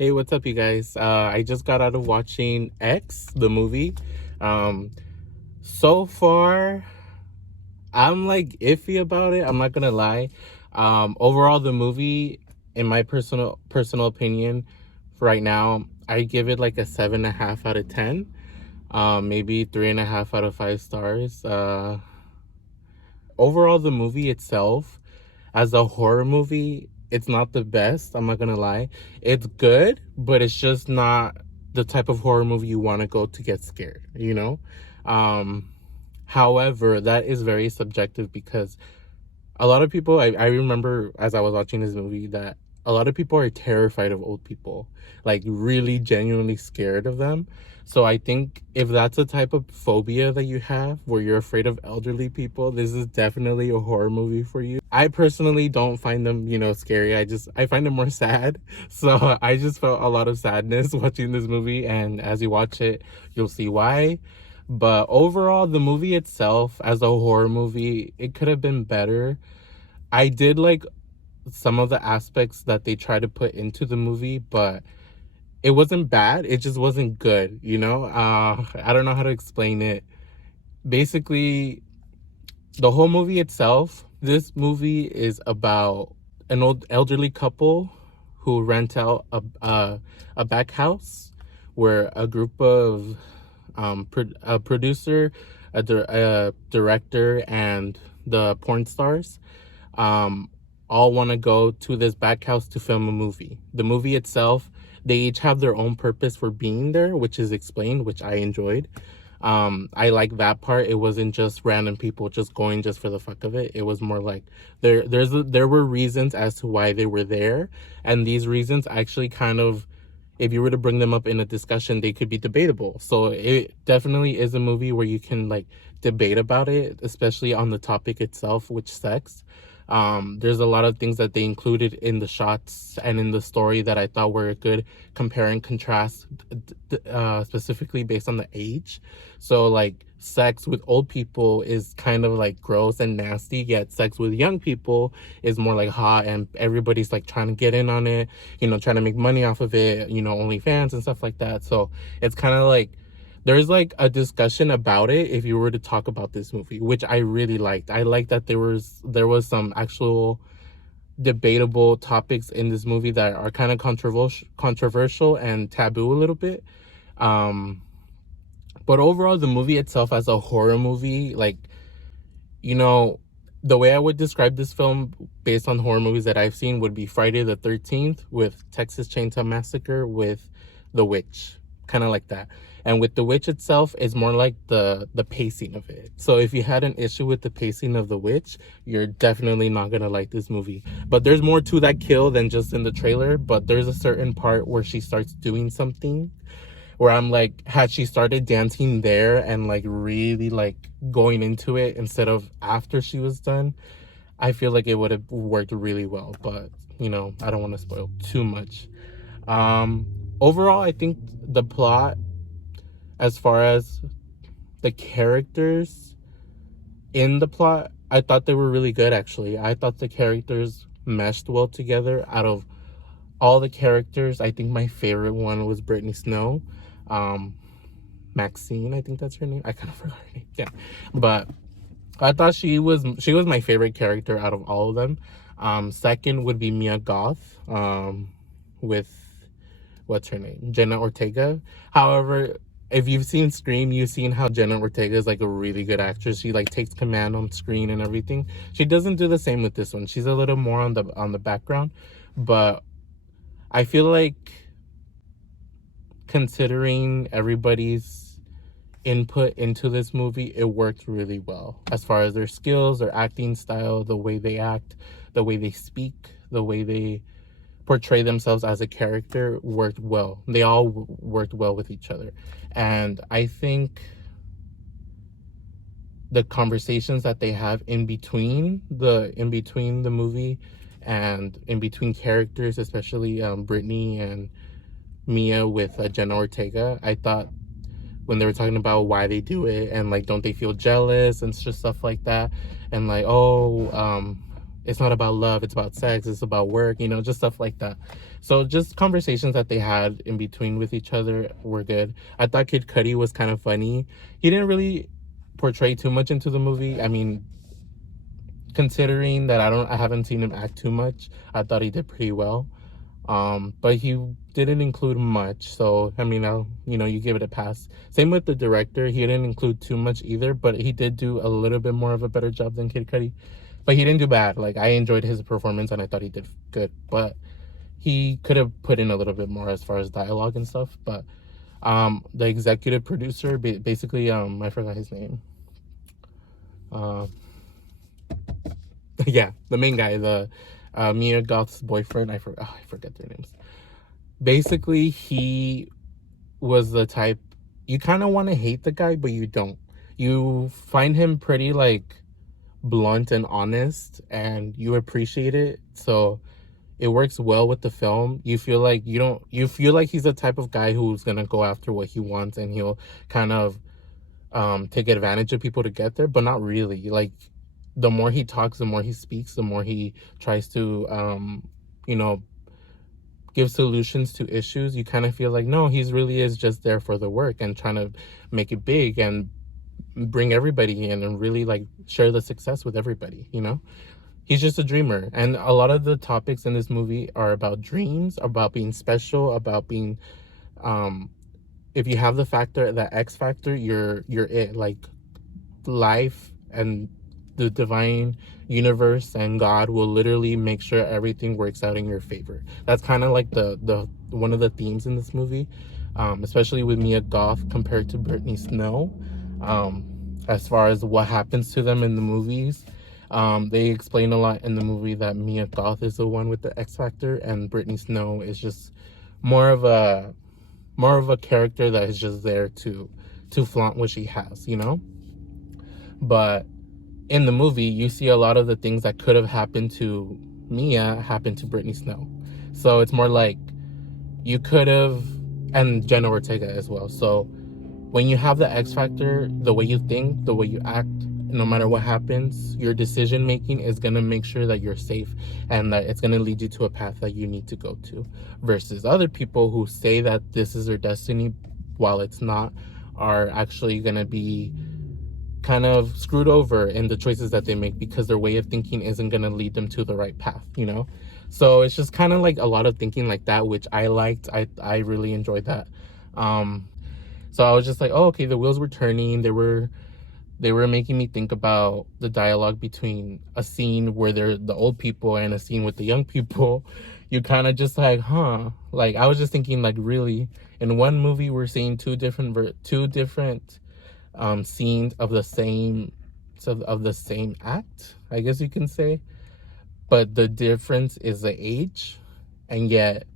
Hey, what's up, you guys? I just got out of watching X, the movie. Um, so far, I'm like iffy about it. I'm not gonna lie. Overall, the movie, in my personal opinion, for right now, I give it like a 7.5 out of 10. Maybe 3.5 out of 5 stars. Overall, the movie itself, as a horror movie, it's not the best. I'm not gonna lie. It's good, but it's just not the type of horror movie you want to go to get scared, you know? Um, However, that is very subjective because a lot of people, I remember as I was watching this movie that a lot of people are terrified of old people, like really genuinely scared of them. So I think if that's a type of phobia that you have where you're afraid of elderly people, this is definitely a horror movie for you. I personally don't find them, scary. I find them more sad. So I just felt a lot of sadness watching this movie, and as you watch it, you'll see why. But overall, the movie itself, as a horror movie, it could have been better. I did like some of the aspects that they try to put into the movie, but it wasn't bad. It just wasn't good, you know? I don't know how to explain it. Basically, the whole movie itself, this movie is about an old elderly couple who rent out a back house where a group of a producer, a director, and the porn stars um, all want to go to this back house to film a movie. The movie itself, they each have their own purpose for being there, which is explained, which I enjoyed. I like that part. It wasn't just random people just going just for the fuck of it. It was more like there were reasons as to why they were there, and these reasons actually kind of, if you were to bring them up in a discussion, they could be debatable. So it definitely is a movie where you can like debate about it, especially on the topic itself, which sex. There's a lot of things that they included in the shots and in the story that I thought were a good compare and contrast, specifically based on the age. So like sex with old people is kind of like gross and nasty, yet sex with young people is more like hot, and everybody's like trying to get in on it, trying to make money off of it, OnlyFans and stuff like that. So it's kind of like there's like a discussion about it if you were to talk about this movie, which I really liked. I like that there was some actual debatable topics in this movie that are kind of controversial and taboo a little bit. Um, but overall, the movie itself as a horror movie, like, you know, the way I would describe this film based on horror movies that I've seen would be Friday the 13th with Texas Chainsaw Massacre with The Witch, kind of like that. And with The Witch itself, it's more like the pacing of it. So if you had an issue with the pacing of The Witch, you're definitely not gonna like this movie. But there's more to that kill than just in the trailer. But there's a certain part where she starts doing something where I'm like, had she started dancing there and like really like going into it instead of after she was done, I feel like it would have worked really well. But I don't want to spoil too much. Um, Overall, I think the plot, as far as the characters in the plot, I thought they were really good. Actually, I thought the characters meshed well together. Out of all the characters, I think my favorite one was Brittany Snow. um Maxine, I think that's her name. I kind of forgot her name. Yeah, but I thought she was my favorite character out of all of them. Second would be Mia Goth, with what's her name, Jenna Ortega. However, if you've seen Scream, you've seen how Jenna Ortega is like a really good actress. She like takes command on screen and everything. She doesn't do the same with this one. She's a little more on the background, but I feel like, considering everybody's input into this movie, it worked really well as far as their skills, their acting style, the way they act, the way they speak, the way they portray themselves as a character worked well. They all worked well with each other. And I think the conversations that they have in between the movie and in between characters, especially Brittany and Mia with Jenna Ortega, I thought when they were talking about why they do it and like don't they feel jealous and just stuff like that, and like, oh, it's not about love, it's about sex, it's about work, just stuff like that. So just conversations that they had in between with each other were good. I thought Kid Cudi was kind of funny. He didn't really portray too much into the movie. I mean, considering that I haven't seen him act too much, I thought he did pretty well. But he didn't include much, so I mean, you give it a pass. Same with the director, he didn't include too much either, but he did do a little bit more of a better job than Kid Cudi. But he didn't do bad. Like, I enjoyed his performance and I thought he did good, but he could have put in a little bit more as far as dialogue and stuff. But the executive producer, basically, I forgot his name. Yeah, the main guy, the Mia Goth's boyfriend. I forget their names. Basically, he was the type, you kind of want to hate the guy, but you don't. You find him pretty like blunt and honest, and you appreciate it. So it works well with the film. You feel like he's the type of guy who's gonna go after what he wants, and he'll kind of take advantage of people to get there, but not really. Like, the more he talks, the more he speaks, the more he tries to you know give solutions to issues. You kind of feel like, no, he's really is just there for the work and trying to make it big and bring everybody in and really like share the success with everybody. He's just a dreamer, and a lot of the topics in this movie are about dreams, about being special, about being if you have the X factor, you're it. Like, life and the divine universe and God will literally make sure everything works out in your favor. That's kind of like the one of the themes in this movie, especially with Mia Goth compared to Brittany Snow. As far as what happens to them in the movies, they explain a lot in the movie that Mia Goth is the one with the X factor, and Brittany Snow is just more of a character that is just there to flaunt what she has. But in the movie, you see a lot of the things that could have happened to Mia happen to Brittany Snow. So it's more like you could have, and Jenna Ortega as well. So when you have the X factor, the way you think, the way you act, no matter what happens, your decision making is going to make sure that you're safe and that it's going to lead you to a path that you need to go to, versus other people who say that this is their destiny while it's not, are actually going to be kind of screwed over in the choices that they make because their way of thinking isn't going to lead them to the right path. So it's just kind of like a lot of thinking like that, which I liked. I really enjoyed that. So I was just like, oh, okay, the wheels were turning. They were making me think about the dialogue between a scene where they're the old people and a scene with the young people. You kind of just like, huh? Like, I was just thinking, like, really, in one movie we're seeing two different scenes of the same act, I guess you can say, but the difference is the age, and yet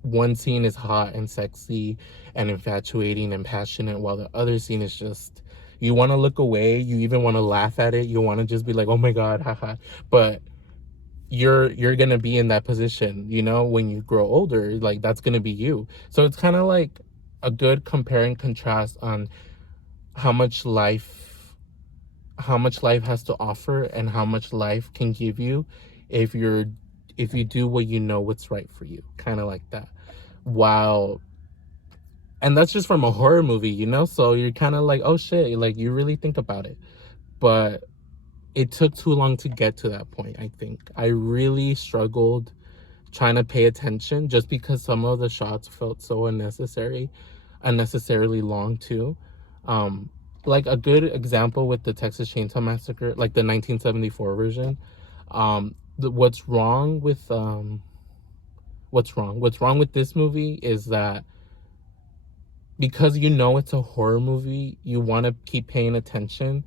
one scene is hot and sexy and infatuating and passionate, while the other scene is just, you want to look away, you even want to laugh at it, you want to just be like, oh my god, haha. But you're gonna be in that position, when you grow older. Like, that's gonna be you. So it's kind of like a good compare and contrast on how much life has to offer and how much life can give you if you do what's right for you, kind of like that. Wow. And that's just from a horror movie, so you're kind of like, oh shit, like, you really think about it. But it took too long to get to that point. I think I really struggled trying to pay attention, just because some of the shots felt so unnecessarily long too. Like, a good example with the Texas Chainsaw Massacre, like the 1974 version. What's wrong with this movie is that because it's a horror movie, you want to keep paying attention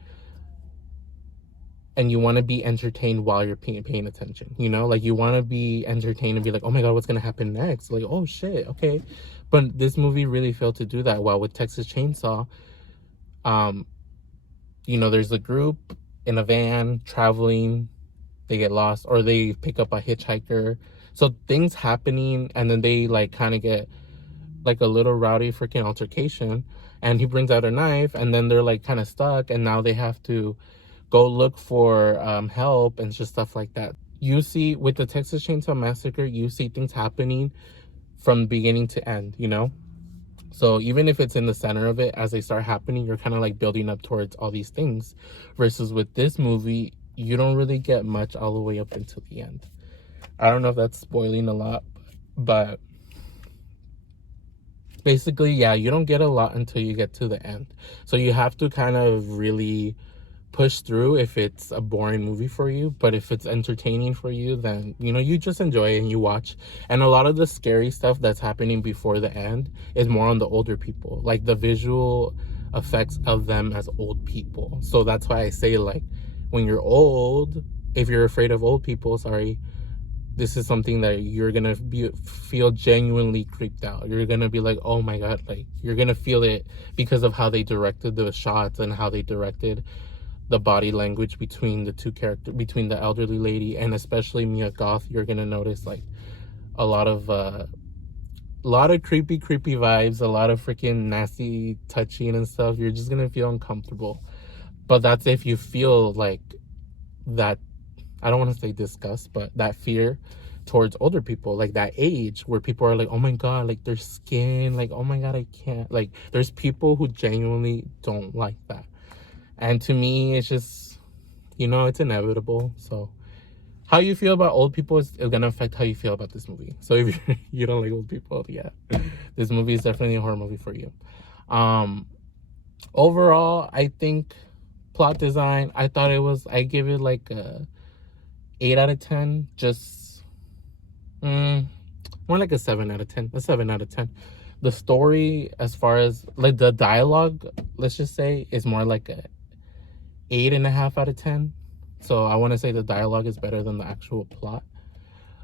and you want to be entertained while you're paying attention. Like, you want to be entertained and be like, oh my god, what's gonna happen next? Like, oh shit, okay. But this movie really failed to do that. While with Texas Chainsaw, there's a group in a van traveling, they get lost or they pick up a hitchhiker, so things happening, and then they like kind of get like a little rowdy freaking altercation, and he brings out a knife, and then they're like kind of stuck, and now they have to go look for help and just stuff like that. you see with the Texas Chainsaw Massacre, you see things happening from beginning to end, you know? So even if it's in the center of it, as they start happening, you're kind of like building up towards all these things. Versus with this movie, you don't really get much all the way up until the end. I don't know if that's spoiling a lot, but basically, yeah, you don't get a lot until you get to the end. So you have to kind of really push through if it's a boring movie for you. But if it's entertaining for you, then you know, you just enjoy it and you watch. And a lot of the scary stuff that's happening before the end is more on the older people, like the visual effects of them as old people. So that's why I say, like, when you're old, if you're afraid of old people, sorry, this is something that you're gonna feel genuinely creeped out. You're gonna be like, oh my god, like you're gonna feel it because of how they directed the shots and how they directed the body language between the two characters, between the elderly lady and especially Mia Goth. You're gonna notice like a lot of creepy vibes, a lot of freaking nasty touching and stuff. You're just gonna feel uncomfortable. But that's if you feel like that, I don't want to say disgust, but that fear towards older people, like that age where people are like, oh my god, like their skin, like oh my god, I can't, like there's people who genuinely don't like that. And to me, it's just, you know, it's inevitable. So how you feel about old people is gonna affect how you feel about this movie. So if you don't like old people, yeah, this movie is definitely a horror movie for you. Overall, I think plot design, I thought it was, I give it like a 8 out of 10. Just more like a 7 out of 10. A 7 out of 10. The story, as far as like the dialogue, let's just say, is more like a 8.5 out of 10. So I want to say the dialogue is better than the actual plot.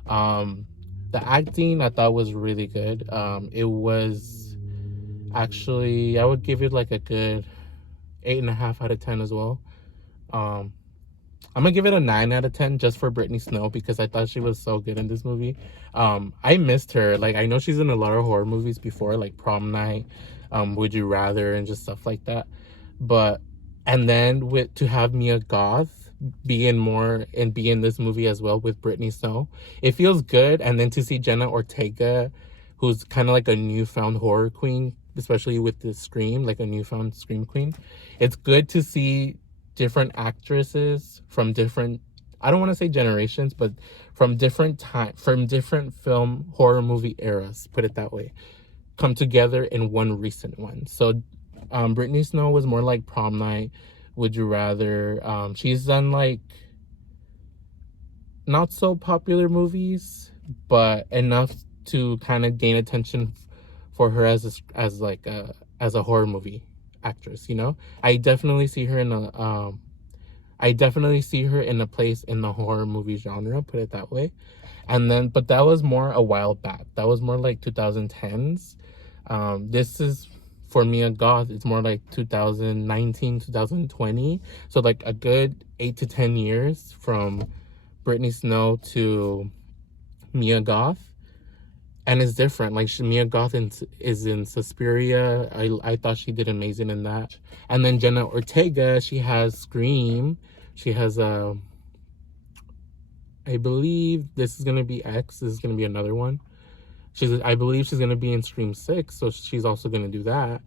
The acting I thought was really good. It was actually, I would give it like a good 8.5 out of 10 as well. I'm gonna give it a 9 out of 10 just for Brittany Snow because I thought she was so good in this movie. I missed her. Like, I know she's in a lot of horror movies before, like Prom Night, Would You Rather, and just stuff like that. But and then to have Mia Goth be in this movie as well with Brittany Snow, it feels good. And then to see Jenna Ortega, who's kind of like a newfound horror queen, especially with the Scream, like a newfound Scream queen. It's good to see different actresses from different, I don't want to say generations, but from different film horror movie eras, put it that way, come together in one recent one. So Brittany Snow was more like Prom Night, Would You Rather. She's done like not so popular movies, but enough to kind of gain attention for her as a horror movie actress. You know, I definitely see her in a place in the horror movie genre, put it that way. And then, but that was more a while back. That was more like 2010s. This is, for Mia Goth, it's more like 2019, 2020. So like a good 8 to 10 years from Brittany Snow to Mia Goth. And it's different. Like Mia Goth is in Suspiria. I thought she did amazing in that. And then Jenna Ortega, she has Scream. She has I believe this is gonna be X. This is gonna be another one. I believe she's gonna be in Scream 6, so she's also gonna do that.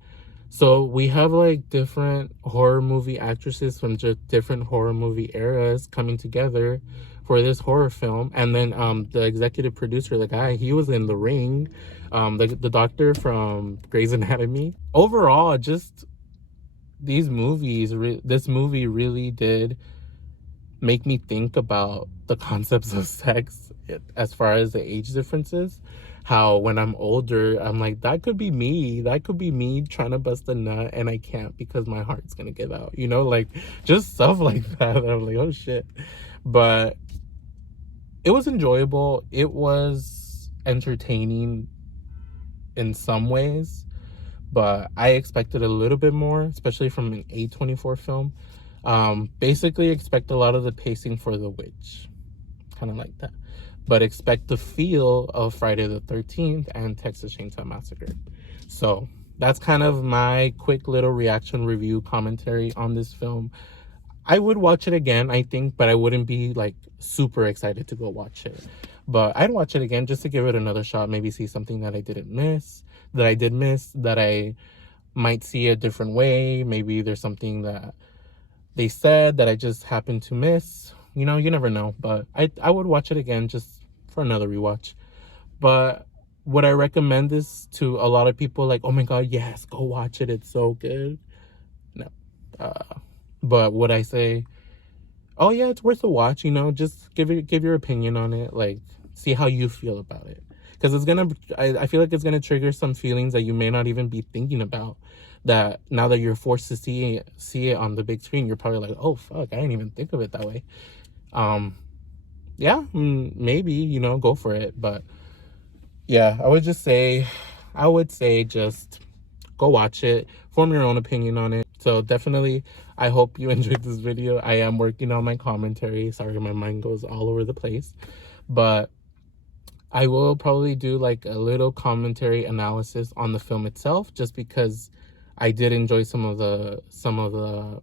So we have like different horror movie actresses from just different horror movie eras coming together for this horror film. And then the executive producer, the guy, he was in The Ring, the doctor from Grey's Anatomy. Overall, just these movies, this movie really did make me think about the concepts of sex as far as the age differences. How when I'm older, I'm like, that could be me. That could be me trying to bust a nut and I can't because my heart's gonna give out. You know, like just stuff like that. I'm like, oh shit. But it was enjoyable. It was entertaining in some ways, but I expected a little bit more, especially from an A24 film. Basically expect a lot of the pacing for The Witch, kind of like that, but expect the feel of Friday the 13th and Texas Chainsaw Massacre. So that's kind of my quick little reaction review commentary on this film. I would watch it again, I think, but I wouldn't be like super excited to go watch it. But I'd watch it again just to give it another shot, maybe see something that I didn't miss, that I did miss, that I might see a different way. Maybe there's something that they said that I just happened to miss. You know, you never know. But I would watch it again just for another rewatch. But would I recommend this to a lot of people? Like, oh my god, yes, go watch it. It's so good. No. But would I say, oh yeah, it's worth a watch? You know, just give your opinion on it. Like, see how you feel about it, because it's gonna. I feel like it's gonna trigger some feelings that you may not even be thinking about. That now that you're forced to see it on the big screen, you're probably like, oh fuck, I didn't even think of it that way. Yeah, maybe, you know, go for it. But yeah, I would say just go watch it, form your own opinion on it. So definitely, I hope you enjoyed this video. I am working on my commentary. Sorry, my mind goes all over the place. But I will probably do like a little commentary analysis on the film itself, just because I did enjoy some of the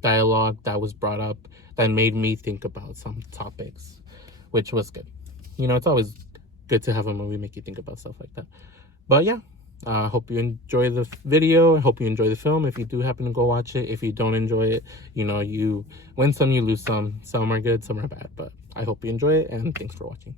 dialogue that was brought up that made me think about some topics, which was good. You know, it's always good to have a movie make you think about stuff like that. But yeah, I hope you enjoy the video. I hope you enjoy the film. If you do happen to go watch it, if you don't enjoy it, you know, you win some, you lose some. Some are good, some are bad. But I hope you enjoy it, and thanks for watching.